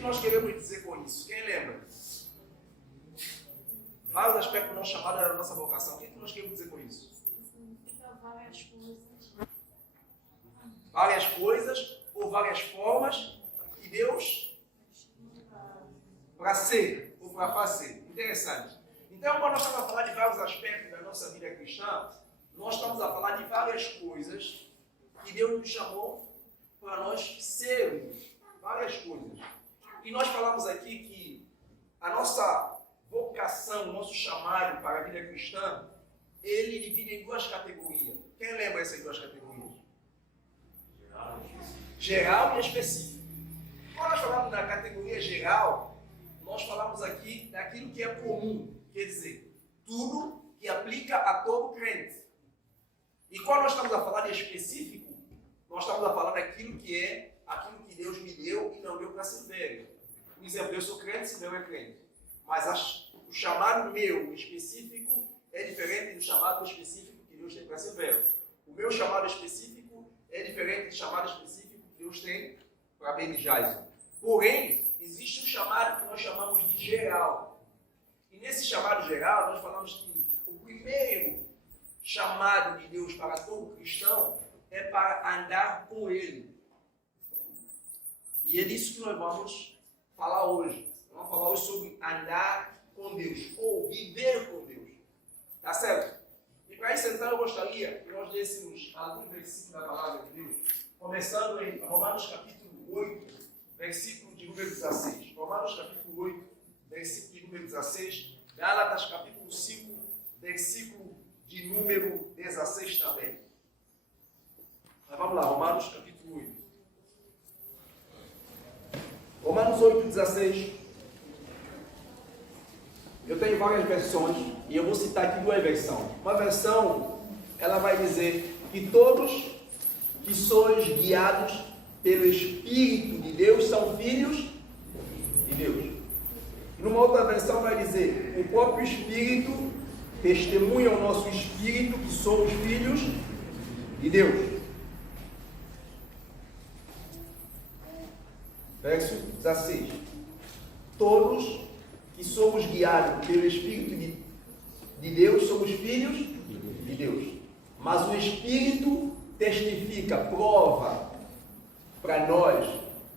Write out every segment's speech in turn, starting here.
que nós queremos dizer com isso? Quem lembra? Vários aspectos não chamados da nossa vocação. O que nós queremos dizer com isso? Várias coisas ou várias formas que Deus para ser ou para fazer. Interessante. Então, quando nós estamos a falar de vários aspectos da nossa vida cristã, nós estamos a falar de várias coisas que Deus nos chamou para nós sermos. Várias coisas. E nós falamos aqui que a nossa vocação, o nosso chamado para a vida cristã, ele divide em duas categorias. Quem lembra essas duas categorias? Geral e específico. Quando nós falamos da categoria geral, nós falamos aqui daquilo que é comum, quer dizer, tudo que aplica a todo crente. E quando nós estamos a falar de específico, nós estamos a falar daquilo que é aquilo que Deus me deu e não deu para ser velho. Por exemplo, eu sou crente, se não é crente. Mas o chamado meu específico é diferente do chamado específico que Deus tem para ser velho. O meu chamado específico é diferente do chamado específico que Deus tem para Baby Jason. Porém, existe um chamado que nós chamamos de geral. E nesse chamado geral, nós falamos que o primeiro chamado de Deus para todo cristão é para andar com Ele. E é disso que nós vamos falar hoje. Vamos falar hoje sobre andar com Deus, ou viver com Deus. Tá certo? E para isso, então, eu gostaria que nós lêssemos alguns versículos da palavra de Deus, começando em Romanos capítulo 8, versículo de número 16. Romanos capítulo 8, versículo de número 16. Gálatas capítulo 5, versículo de número 16 também. Mas vamos lá, Romanos capítulo 8. Romanos 8, 16. Eu tenho várias versões e eu vou citar aqui duas versões. Uma versão, ela vai dizer que todos que sois guiados pelo Espírito de Deus são filhos de Deus. E numa outra versão vai dizer, o próprio Espírito testemunha ao nosso Espírito que somos filhos de Deus. Verso 16. Todos que somos guiados pelo Espírito de Deus, somos filhos de Deus. Mas o Espírito testifica, prova para nós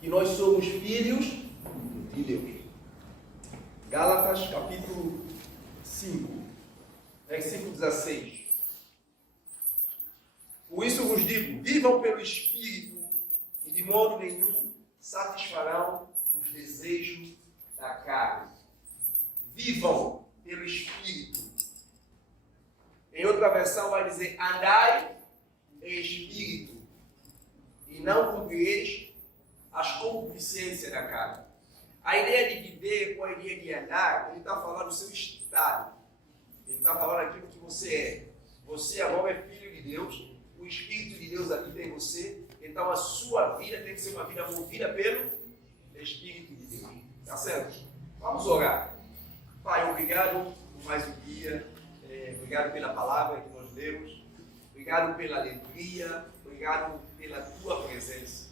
que nós somos filhos de Deus. Gálatas capítulo 5, versículo 16. Por isso vos digo, vivam pelo Espírito e de modo nenhum satisfarão os desejos da carne. Vivam pelo Espírito. Em outra versão vai dizer, andai em Espírito e não cumprireis as concupiscências da carne. A ideia de viver com a ideia de andar, ele está falando do seu estado. Ele está falando aquilo que você é. Você agora é filho de Deus, o Espírito de Deus habita em você, então a sua vida tem que ser uma vida movida pelo Espírito de Deus. Tá certo? Vamos orar. Pai, obrigado por mais um dia, obrigado pela palavra que nós lemos, obrigado pela alegria, obrigado pela tua presença.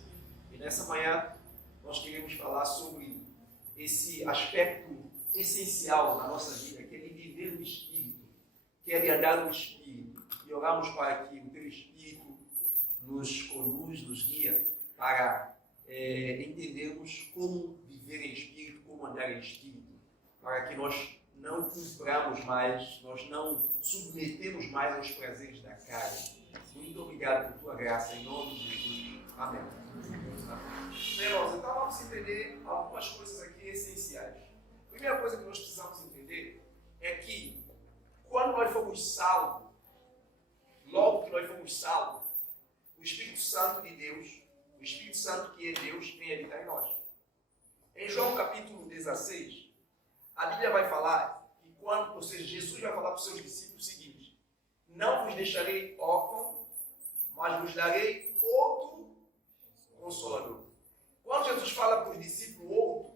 E nessa manhã nós queremos falar sobre esse aspecto essencial na nossa vida, que é de viver no Espírito, que é de andar no Espírito. E oramos para que o teu Espírito nos conduz, nos guia para entendermos como viver em Espírito, como andar em Espírito, para que nós não cumpramos mais, nós não submetemos mais aos prazeres da carne. Muito obrigado por tua graça, em nome de Jesus. Amém. Irmãos, então vamos entender algumas coisas aqui essenciais. A primeira coisa que nós precisamos entender é que quando nós fomos salvos, logo que nós fomos salvos, o Espírito Santo de Deus, o Espírito Santo que é Deus, vem habitar em nós. Em João capítulo 16, a Bíblia vai falar que quando, ou seja, Jesus vai falar para os seus discípulos o seguinte: não vos deixarei órfãos, mas vos darei outro Consolador. Quando Jesus fala para os discípulos outro,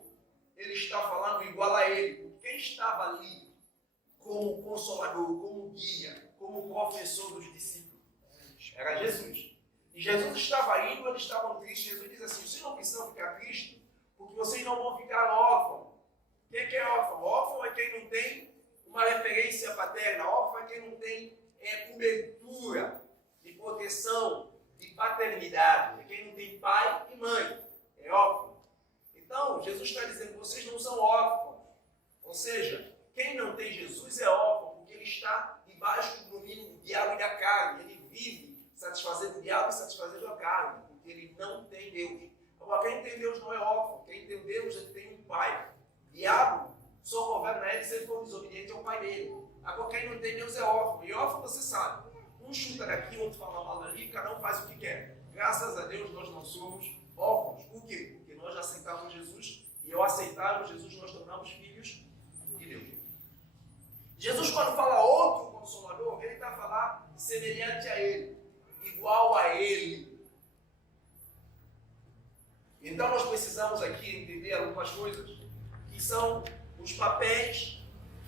ele está falando igual a ele, porque quem estava ali como consolador, como guia, como professor dos discípulos era Jesus. E Jesus estava indo, eles estavam tristes. Jesus diz assim: vocês não precisam ficar tristes, porque vocês não vão ficar referência paterna. Órfão é quem não tem cobertura de proteção, de paternidade. É quem não tem pai e mãe. É órfão. Então, Jesus está dizendo que vocês não são órfãos. Ou seja, quem não tem Jesus é órfão, porque ele está debaixo do domínio do diabo e da carne. Ele vive satisfazendo o diabo e satisfazendo a carne, porque ele não tem Deus. Agora, quem tem Deus não é órfão. Quem tem Deus, ele tem um pai. O diabo só governa ele se ele for desobediente ao pai dele. Agora, quem não tem Deus é órfão. E órfão, você sabe, um chuta daqui, outro fala mal dali, cada um faz o que quer. Graças a Deus, nós não somos órfãos. Por quê? Porque nós aceitamos Jesus, e ao aceitarmos Jesus, nós tornamos filhos de Deus. Jesus, quando fala outro Consolador, ele está a falar semelhante a ele, igual a ele. Então, nós precisamos aqui entender algumas coisas que são os papéis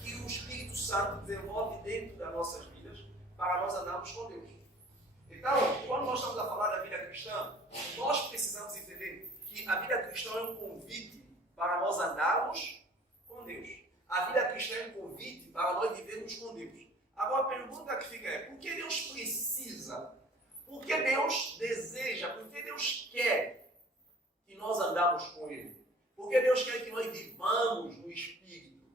que o Espírito Santo desenvolve dentro das nossas vidas para nós andarmos com Deus. Então, quando nós estamos a falar da vida cristã, nós precisamos entender que a vida cristã é um convite para nós andarmos com Deus. A vida cristã é um convite para nós vivermos com Deus. Agora, a pergunta que fica é, por que Deus precisa? Por que Deus deseja? Por que Deus quer que nós andamos com Ele? Por que Deus quer que nós vivamos no Espírito?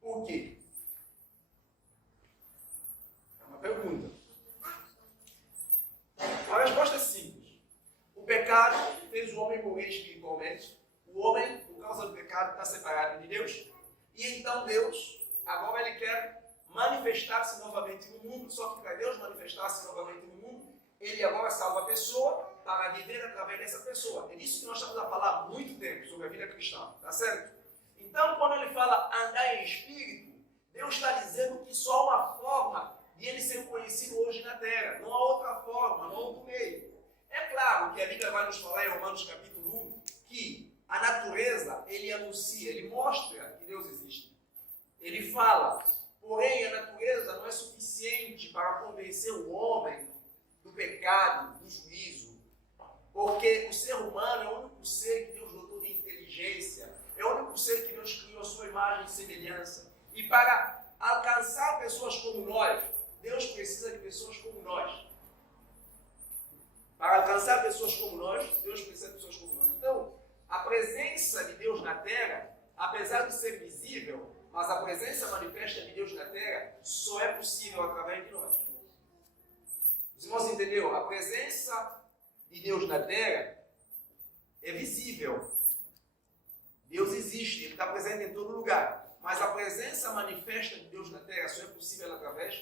Por quê? É uma pergunta. A resposta é simples. O pecado fez o homem morrer espiritualmente. O homem, por causa do pecado, está separado de Deus. E então Deus, agora Ele quer manifestar-se novamente no mundo. Só que para Deus manifestar-se novamente no mundo, Ele agora salva a pessoa para viver através dessa pessoa. É disso que nós estamos a falar há muito tempo, sobre a vida cristã. Tá certo? Então, quando Ele fala andar em espírito, Deus está dizendo que só há uma forma de Ele ser conhecido hoje na Terra. Não há outra forma, não há outro meio. É claro que a Bíblia vai nos falar em Romanos capítulo 1 que a natureza, Ele anuncia, Ele mostra que Deus existe. Ele fala, porém a natureza não é suficiente para convencer o homem do pecado, do juízo. Porque o ser humano é o único ser que Deus dotou de inteligência. É o único ser que Deus criou a sua imagem e semelhança. E para alcançar pessoas como nós, Deus precisa de pessoas como nós. Para alcançar pessoas como nós, Deus precisa de pessoas como nós. Então, a presença de Deus na Terra, apesar de ser visível, mas a presença manifesta de Deus na Terra só é possível através de nós. Os irmãos entenderam? A presença de Deus na Terra é visível. Deus existe, Ele está presente em todo lugar. Mas a presença manifesta de Deus na Terra só é possível através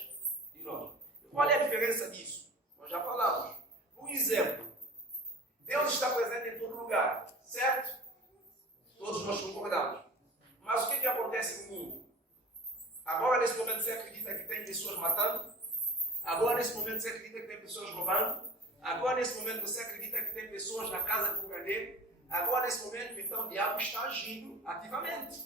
de nós. E qual é a diferença disso? Nós já falamos. Por exemplo, Deus está presente em todo lugar, certo? Todos nós concordamos. Mas o que acontece no mundo? Agora, nesse momento, você acredita que tem pessoas matando? Agora, nesse momento, você acredita que tem pessoas roubando? Agora, nesse momento, você acredita que tem pessoas na casa do curandeiro? Agora, nesse momento, então, o diabo está agindo ativamente.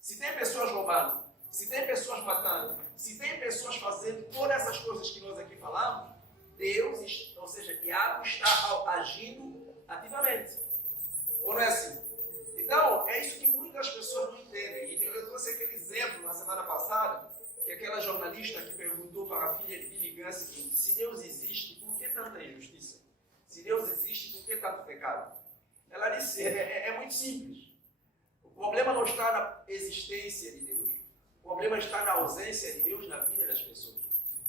Se tem pessoas roubando, se tem pessoas matando, se tem pessoas fazendo todas essas coisas que nós aqui falamos, Deus, ou seja, o diabo está agindo ativamente. Ou não é assim? Então, é isso que muitas pessoas não entendem. E eu trouxe aquele exemplo na semana passada, que aquela jornalista que perguntou para a filha de Billy Graham o seguinte: se Deus existe, por que tanta injustiça? Se Deus existe, por que tanto pecado? Ela disse, é muito simples. O problema não está na existência de Deus. O problema está na ausência de Deus na vida das pessoas.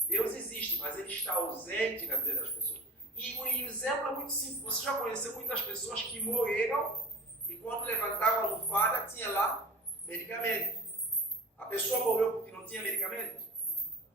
Deus existe, mas Ele está ausente na vida das pessoas. E o exemplo é muito simples. Você já conheceu muitas pessoas que morreram e quando levantaram a almofada tinha lá medicamento. A pessoa morreu porque não tinha medicamento?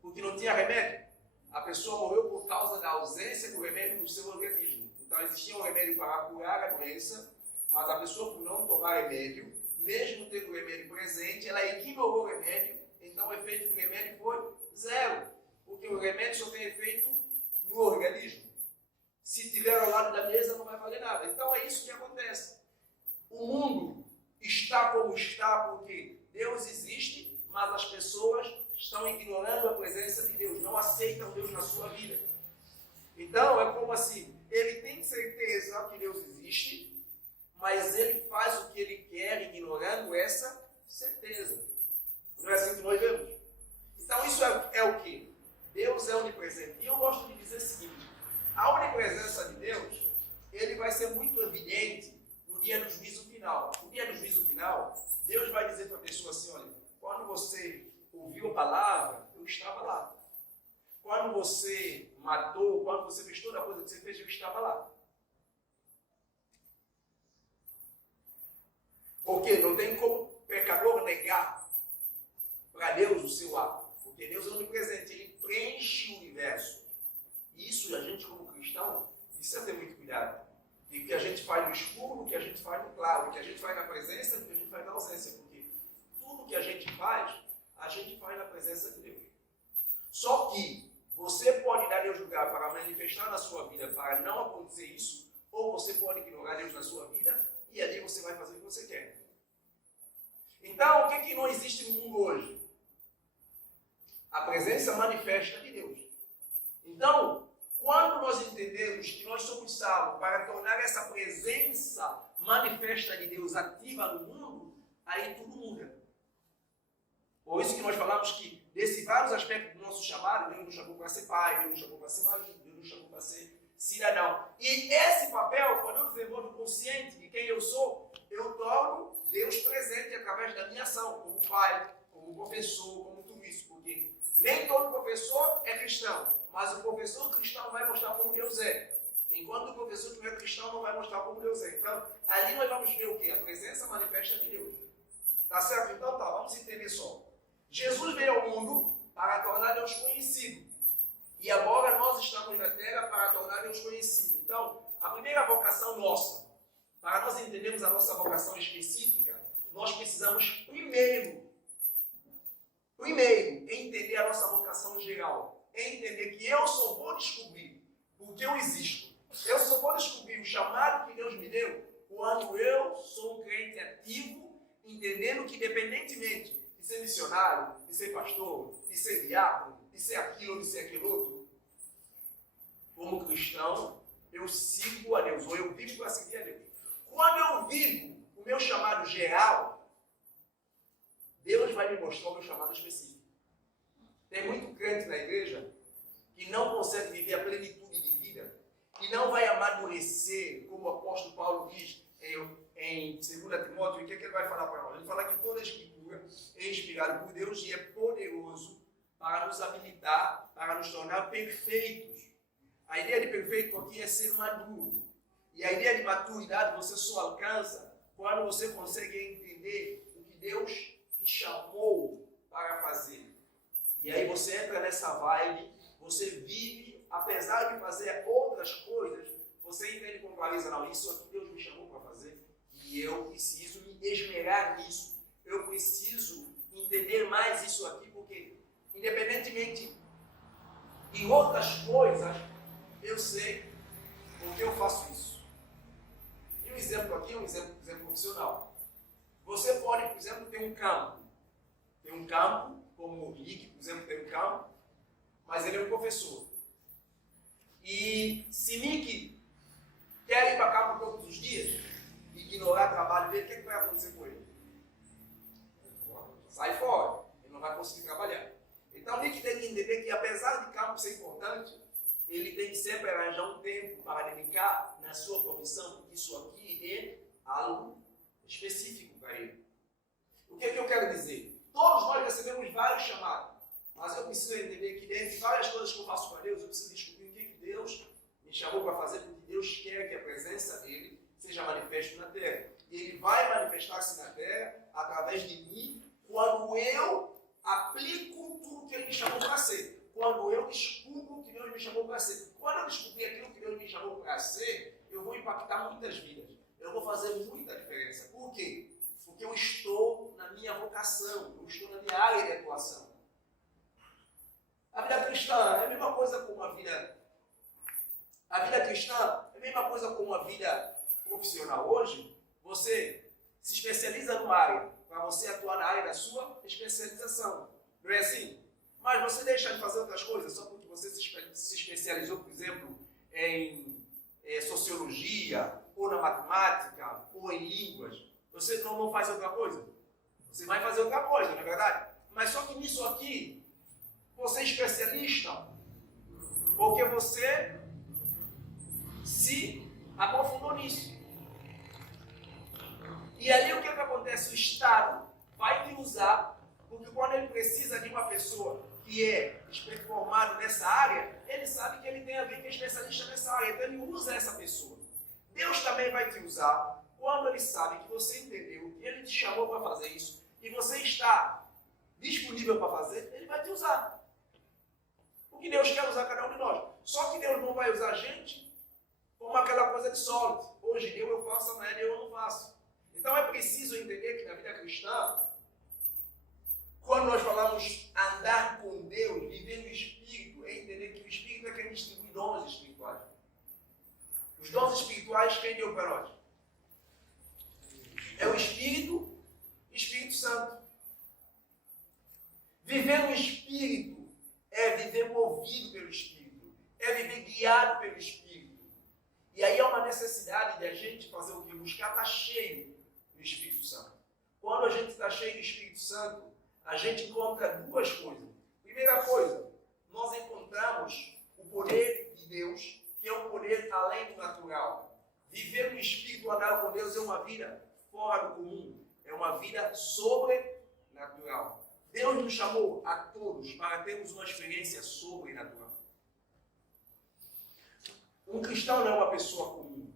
Porque não tinha remédio? A pessoa morreu por causa da ausência do remédio no seu organismo. Então existia um remédio para curar a doença, mas a pessoa, por não tomar remédio, mesmo tendo o remédio presente, ela ignorou o remédio, então o efeito do remédio foi zero. Porque o remédio só tem efeito no organismo. Se tiver ao lado da mesa, não vai valer nada. Então é isso que acontece. O mundo está como está porque Deus existe, mas as pessoas estão ignorando a presença de Deus, não aceitam Deus na sua vida. Então é como assim, ele tem certeza que Deus existe, mas ele faz o que ele quer ignorando essa certeza. Não é assim que Nós vemos. Então isso é o quê? Deus é onipresente. E eu gosto de dizer o seguinte, a onipresença de Deus, ele vai ser muito evidente no dia do juízo final. No dia do juízo final, Deus vai dizer para a pessoa assim, olha, quando você ouviu a palavra, eu estava lá. Quando você matou, quando você fez toda a coisa que você fez, eu estava lá. Porque não tem como o pecador negar para Deus o seu ato. Porque Deus é onipresente, ele preenche o universo. E isso, a gente como cristão, precisa ter muito cuidado. E o que a gente faz no escuro, o que a gente faz no claro, o que a gente faz na presença, o que a gente faz na ausência. Porque tudo que a gente faz na presença de Deus. Só que você pode dar a Deus lugar para manifestar na sua vida, para não acontecer isso, ou você pode ignorar Deus na sua vida, e ali você vai fazer o que você quer. Então, o que não existe no mundo hoje? A presença manifesta de Deus. Então, quando nós entendemos que nós somos salvos para tornar essa presença manifesta de Deus ativa no mundo, aí tudo muda. Por isso que nós falamos que, desses vários aspectos do nosso chamado, Deus nos chamou para ser pai, Deus nos chamou para ser marido, Deus nos chamou para ser cidadão. E esse papel, quando eu desenvolvo consciente de quem eu sou, eu torno Deus presente através da minha ação, como pai, como professor, como tudo isso. Porque nem todo professor é cristão, mas o professor cristão vai mostrar como Deus é. Enquanto o professor que não é cristão não vai mostrar como Deus é. Então, ali nós vamos ver o quê? A presença manifesta de Deus. Tá certo? Então tá, vamos entender só. Jesus veio ao mundo para tornar Deus conhecido. E agora nós estamos na terra para tornar Deus conhecido. Então, a primeira vocação nossa, para nós entendermos a nossa vocação específica, nós precisamos primeiro entender a nossa vocação geral. Entender que eu só vou descobrir porque eu existo. Eu só vou descobrir o chamado que Deus me deu quando eu sou um crente ativo, entendendo que independentemente de ser missionário, de ser pastor, de ser diácono, de ser aquilo ou de ser aquilo outro, como cristão, eu sigo a Deus, ou eu vivo para seguir a Deus. Quando eu vivo o meu chamado geral, Deus vai me mostrar o meu chamado específico. Tem muito crente na igreja que não consegue viver a plenitude de vida e não vai amadurecer, como o apóstolo Paulo diz em 2 Timóteo. O que ele vai falar para nós? Ele fala que toda a Escritura é inspirada por Deus e é poderoso para nos habilitar, para nos tornar perfeitos. A ideia de perfeito aqui é ser maduro. E a ideia de maturidade você só alcança quando você consegue entender o que Deus te chamou para fazer. E aí você entra nessa vibe, você vive, apesar de fazer outras coisas, você entende com clareza, não, isso aqui Deus me chamou para fazer. E eu preciso me esmerar nisso. Eu preciso entender mais isso aqui, porque independentemente de outras coisas, eu sei porque eu faço isso. E um exemplo aqui é um exemplo profissional. Você pode, por exemplo, ter um campo. Tem um campo, como o Rick, por exemplo, tem um campo, mas ele é um professor. E se Nick quer ir para campo todos os dias, ignorar o trabalho dele, o que vai acontecer com ele? Sai fora, ele não vai conseguir trabalhar. Então Nick tem que entender que, apesar de campo ser importante, ele tem que sempre arranjar um tempo para dedicar na sua profissão, porque isso aqui é algo específico para ele. O que é que eu quero dizer? Todos nós recebemos vários chamados, mas eu preciso entender que dentre várias coisas que eu faço para Deus, eu preciso descobrir o que Deus me chamou para fazer, porque Deus quer que a presença dele seja manifesta na terra. E ele vai manifestar-se na terra através de mim quando eu aplico tudo que ele me chamou para ser. Quando eu descubro o que Deus me chamou para ser. Quando eu descobrir aquilo que Deus me chamou para ser, eu vou impactar muitas vidas. Eu vou fazer muita diferença. Por quê? Porque eu estou na minha vocação, eu estou na minha área de atuação. A vida cristã é a mesma coisa como a vida... A vida cristã é a mesma coisa como a vida profissional. Hoje, você se especializa numa área, para você atuar na área da sua especialização. Não é assim? Mas você deixa de fazer outras coisas só porque você se especializou, por exemplo, em sociologia, ou na matemática, ou em línguas. Você não faz outra coisa. Você vai fazer outra coisa, não é verdade? Mas só que nisso aqui, você é especialista, porque você se aprofundou nisso. E ali o que acontece? O Estado vai te usar, porque quando ele precisa de uma pessoa que é formado nessa área, ele sabe que ele tem alguém que é especialista nessa área, então ele usa essa pessoa. Deus também vai te usar quando ele sabe que você entendeu, que ele te chamou para fazer isso, e você está disponível para fazer, ele vai te usar. Porque Deus quer usar cada um de nós. Só que Deus não vai usar a gente como aquela coisa de sorte. Hoje eu faço, amanhã eu não faço. Então é preciso entender que na vida cristã, quando nós falamos andar com Deus, viver no Espírito, é entender que o Espírito é quem distribui dons espirituais. Os dons espirituais, quem deu para nós? É o Espírito Santo. Viver no Espírito é viver movido pelo Espírito, é viver guiado pelo Espírito. E aí é uma necessidade de a gente fazer o quê? Buscar estar cheio do Espírito Santo. Quando a gente está cheio do Espírito Santo, a gente encontra duas coisas. Primeira coisa, nós encontramos o poder de Deus, que é um poder além do natural. Viver no Espírito, andar com Deus é uma vida fora do comum, é uma vida sobrenatural. Deus nos chamou a todos para termos uma experiência sobrenatural. Um cristão não é uma pessoa comum.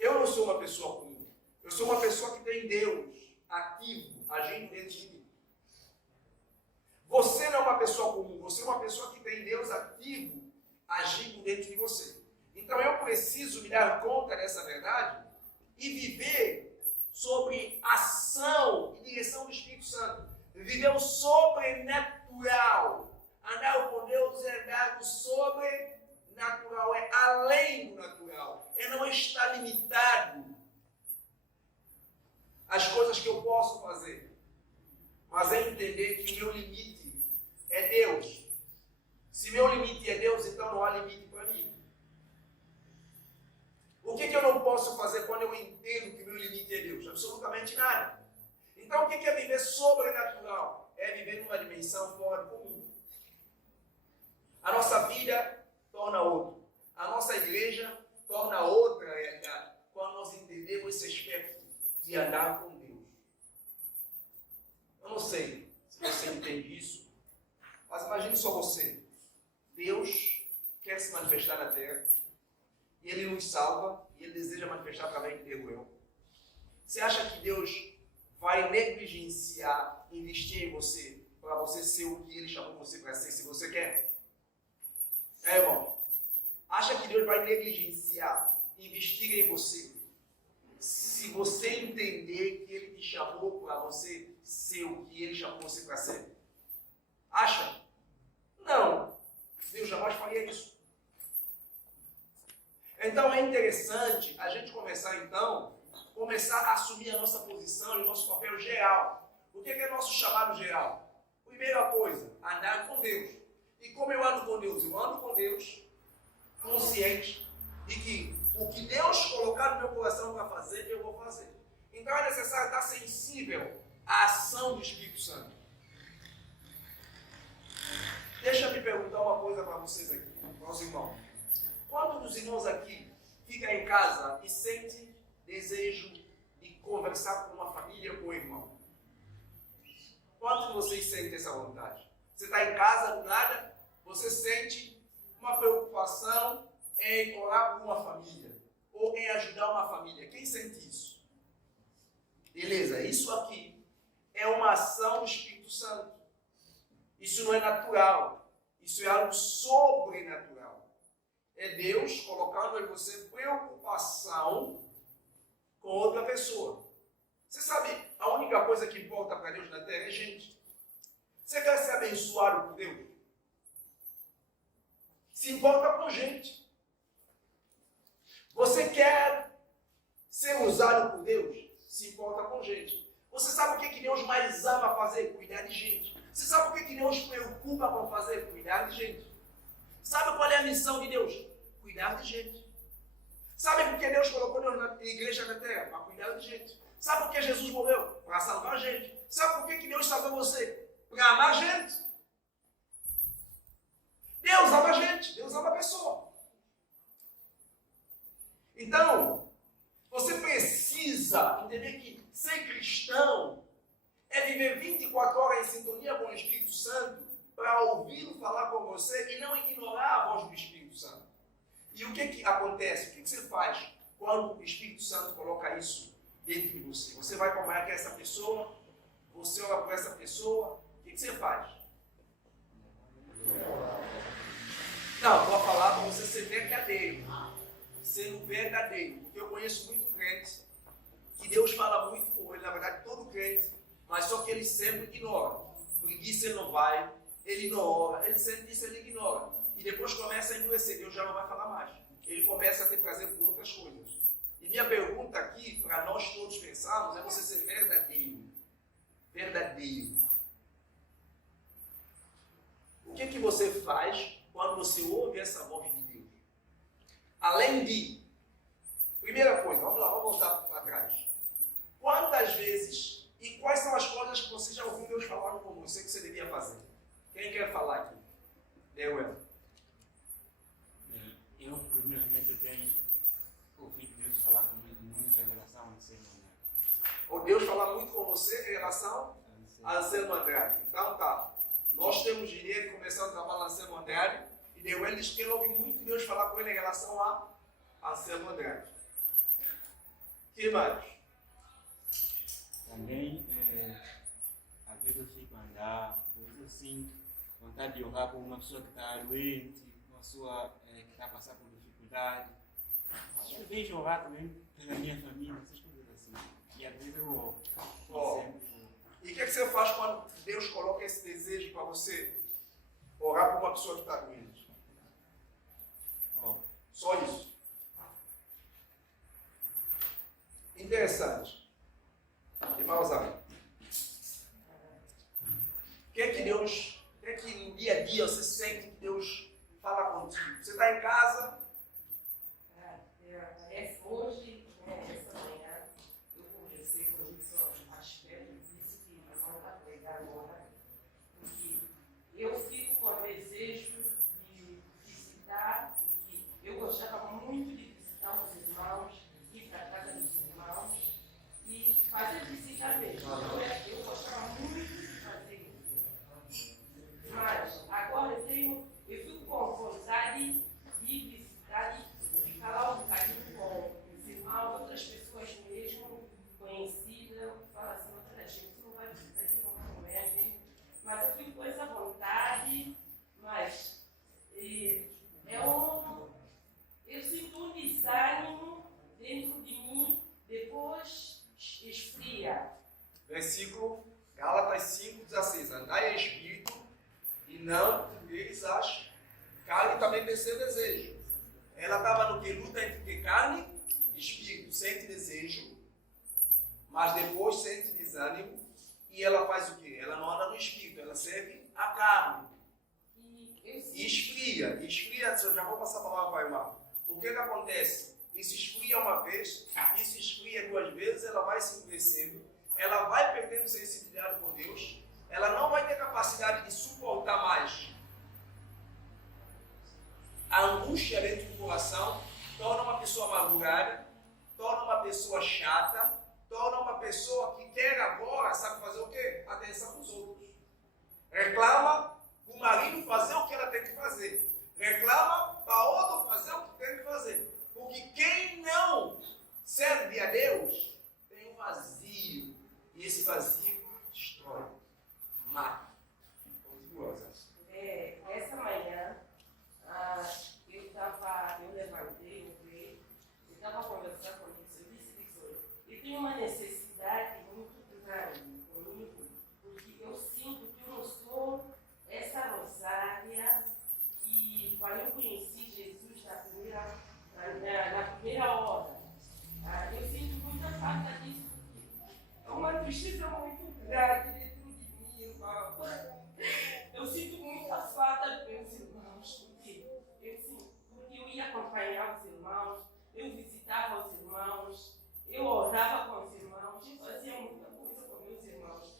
Eu não sou uma pessoa comum. Eu sou uma pessoa que tem Deus ativo, agindo dentro de mim. Você não é uma pessoa comum. Você é uma pessoa que tem Deus ativo, agindo dentro de você. Então eu preciso me dar conta dessa verdade e viver sobre ação e direção do Espírito Santo. Viver o sobrenatural. Andar com Deus é andar no sobrenatural, é além do natural. É não estar limitado às coisas que eu posso fazer. Mas é entender que o meu limite é Deus. Se meu limite é Deus, então não há limite para mim. O que eu não posso fazer quando eu entendo que o meu limite é Deus? Absolutamente nada. Então, o que é viver sobrenatural? É viver numa dimensão fora do comum. A nossa vida torna outra. A nossa igreja torna outra realidade. Quando nós entendemos esse aspecto de andar com Deus. Eu não sei se você entende isso, mas imagine só você. Deus quer se manifestar na terra, e Ele nos salva, e Ele deseja manifestar através de eu. Você acha que Deus vai negligenciar, investir em você, para você ser o que Ele chamou você para ser, se você quer? Irmão? Acha que Deus vai negligenciar, investir em você, se você entender que Ele te chamou para você ser o que Ele chamou você para ser? Acha? Não. Deus jamais faria isso. Então é interessante a gente começar a assumir a nossa posição e o nosso papel geral. O que é nosso chamado geral? Primeira coisa, andar com Deus. E como eu ando com Deus? Eu ando com Deus consciente de que o que Deus colocar no meu coração para fazer, eu vou fazer. Então é necessário estar sensível à ação do Espírito Santo. Deixa eu me perguntar uma coisa para vocês aqui, meus irmãos. Quantos dos irmãos aqui ficam em casa e sentem desejo de conversar com uma família ou com um irmão? Quantos de vocês sentem essa vontade? Você está em casa, do nada, você sente uma preocupação em orar por uma família ou em ajudar uma família. Quem sente isso? Beleza, isso aqui é uma ação do Espírito Santo. Isso não é natural. Isso é algo sobrenatural. É Deus colocando em você preocupação com outra pessoa. Você sabe, a única coisa que importa para Deus na terra é gente. Você quer ser abençoado por Deus? Se importa com gente. Você quer ser usado por Deus? Se importa com gente. Você sabe o que Deus mais ama fazer? Cuidar de gente. Você sabe o que Deus preocupa com fazer? Cuidar de gente. Sabe qual é a missão de Deus? Cuidar de gente. Sabe por que Deus colocou Deus na igreja na terra? Para cuidar de gente. Sabe por que Jesus morreu? Para salvar gente. Sabe por que Deus salvou você? Para amar a gente. Deus ama a gente, Deus ama a pessoa. Então, você precisa entender que ser cristão é viver 24 horas em sintonia com o Espírito Santo para ouvi-lo falar com você e não ignorar a voz do Espírito Santo. E o que acontece? O que você faz quando o Espírito Santo coloca isso dentro de você? Você vai acompanhar com essa pessoa, você ora por essa pessoa, o que você faz? Não, vou falar para você ser verdadeiro. Sendo verdadeiro. Porque eu conheço muito crente que Deus fala muito com ele, na verdade todo crente, mas só que ele sempre ignora. Preguiça ele não vai, ele não ora, ele sempre diz, ele ignora. E depois começa a endurecer, Deus já não vai falar mais. Ele começa a ter prazer por outras coisas. E minha pergunta aqui, para nós todos pensarmos, é você ser verdadeiro. Verdadeiro. O que você faz quando você ouve essa voz de Deus? Além de, primeira coisa, vamos lá, vamos voltar para trás. Quantas vezes e quais são as coisas que você já ouviu Deus falando com você que você devia fazer? Quem quer falar aqui? Eu. Eu, primeiramente, tenho ouvido Deus falar comigo muito em relação a ser mandado. Ou Deus fala muito com você em relação a Anselmo Andrade. Então tá, nós temos dinheiro e começamos a trabalhar na Anselmo Andrade. E Deus diz que ele ouve muito Deus falar com ele em relação a Anselmo Andrade. O que mais? Também, às vezes eu fico a andar, às vezes eu sinto vontade de orar por uma pessoa que está doente, uma pessoa que está passando por dificuldade. Eu vejo orar também pela minha família, essas coisas assim. E às vezes eu oro. E o que você faz quando Deus coloca esse desejo para você orar por uma pessoa que está doente? Só isso. Interessante. Irmãos, o que é que Deus, o que é que no dia a dia você sente que Deus fala contigo? Você está em casa? Hoje, essa manhã, eu conversei com o Wilson Aspero e disse que não vai pregar agora, porque eu fico com o desejo de visitar, eu gostava muito de visitar os irmãos, ir para a casa dos irmãos e fazer visita mesmo. Eu gostava muito de fazer isso. Mas agora eu fico com vontade de visitar e ficar lá um bocadinho com os irmãos, outras pessoas mesmo conhecidas. Fala assim, outra gente, você não vai visitar aqui como comédia, mas eu fico com essa vontade, mas eu sinto um desânimo dentro de mim, depois esfria. Versículo Gálatas 5,16. Andai em espírito e não viveis as carne também tem seu desejo. Ela estava no que? Luta entre carne e espírito. Sente desejo, mas depois sente desânimo e ela faz o quê? Ela não anda no espírito, ela serve a carne. E esfria, eu já vou passar a palavra para o irmão. O que acontece? Isso esfria uma vez, isso esfria duas vezes, ela vai se endurecendo, ela vai perdendo sensibilidade com Deus, ela não vai ter capacidade de suportar mais a angústia dentro do coração, torna uma pessoa amargurada, torna uma pessoa chata, torna uma pessoa que quer agora, sabe fazer o quê? Atenção para os outros. Reclama o marido fazer o que ela tem que fazer. Reclama para outro fazer o que tem que fazer. Porque quem não serve a Deus tem um vazio. E esse vazio destrói, mata. Essa manhã, eu levantei, eu estava conversando com isso, eu disse, eu tenho uma necessidade muito grande comigo, porque eu sinto que eu não sou essa Rosária que, quando eu conheci Jesus na primeira hora, eu sinto muita falta disso, é uma tristeza muito grande dentro de mim, irmão. Eu sinto muita falta dos meus irmãos, porque eu ia acompanhar os irmãos, eu visitava os irmãos, eu orava com os irmãos, eu fazia muita coisa com meus irmãos.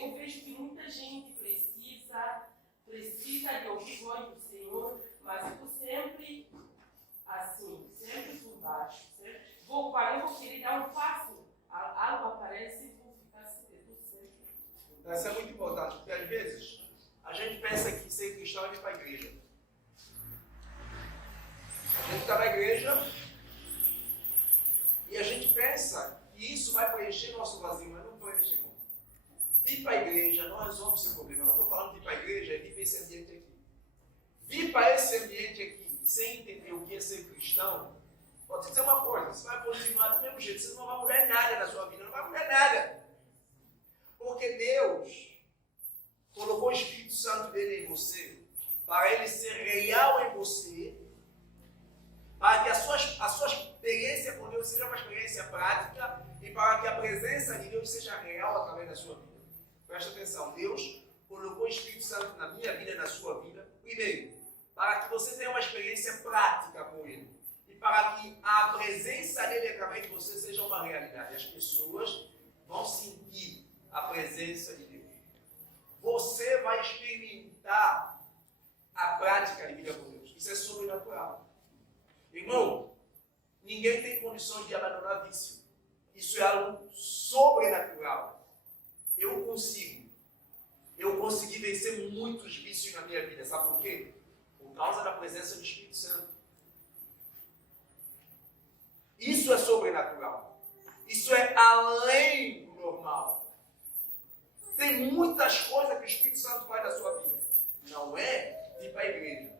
eu vejo que muita gente precisa de ouvir voz do Senhor, mas eu estou sempre assim, sempre por baixo. Sempre. Vou querer dar um passo, algo aparece e vou ficar assim, eu sempre. Então, isso é muito importante, porque às vezes a gente pensa que ser cristão é ir para a igreja. A gente está na igreja e a gente pensa que isso vai preencher nosso vazio, mas não preenche, irmão. Vir para a igreja não resolve o seu problema. Eu estou falando de ir para a igreja, é vir para esse ambiente aqui. Vir para esse ambiente aqui, sem entender o que é ser cristão, pode dizer uma coisa, você vai continuar do mesmo jeito, você não vai mudar nada na sua vida, não vai mudar nada. Porque Deus colocou o Espírito Santo dele em você, para ele ser real em você, para que a sua experiência com Deus seja uma experiência prática e para que a presença de Deus seja real através da sua vida. Presta atenção, Deus colocou o Espírito Santo na minha vida e na sua vida, primeiro, para que você tenha uma experiência prática com Ele e para que a presença dele através de você seja uma realidade. As pessoas vão sentir a presença de Deus. Você vai experimentar a prática de vida com Deus. Isso é sobrenatural. Irmão, ninguém tem condições de abandonar vício. Isso é algo sobrenatural. Eu consegui vencer muitos vícios na minha vida. Sabe por quê? Por causa da presença do Espírito Santo. Isso é sobrenatural. Isso é além do normal. Tem muitas coisas que o Espírito Santo faz na sua vida. Não é vir para a igreja.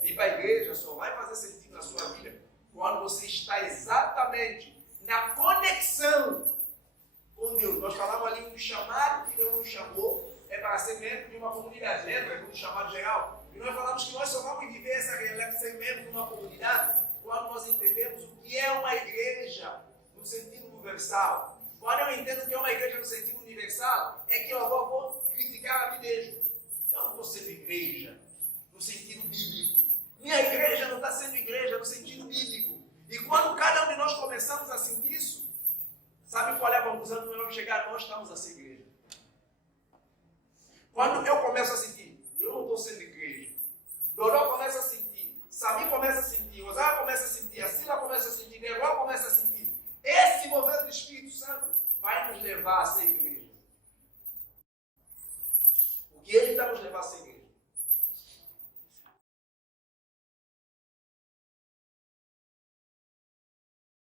Vir para a igreja só vai fazer sentido na sua vida quando você está exatamente na conexão com Deus. Nós falamos ali do chamado que Deus nos chamou, é para ser membro de uma comunidade. Lembra do chamado geral? E nós falamos que nós só vamos viver essa realidade de ser membro de uma comunidade quando nós entendemos o que é uma igreja no sentido universal. Quando eu entendo que é uma igreja no sentido universal, é que eu agora vou criticar a mim mesmo. Eu não vou ser igreja no sentido bíblico. Minha igreja não está sendo igreja no sentido bíblico. E quando cada um de nós começamos a sentir isso, sabe qual é a conclusão que nós vamos chegar? Nós estamos a ser igreja. Quando eu começo a sentir, eu não estou sendo igreja. Doró começa a sentir, Sami começa a sentir, Osara começa a sentir, a Sila começa a sentir, Neró começa a sentir. Esse mover do Espírito Santo vai nos levar a ser igreja. O que ele está nos levar a ser igreja?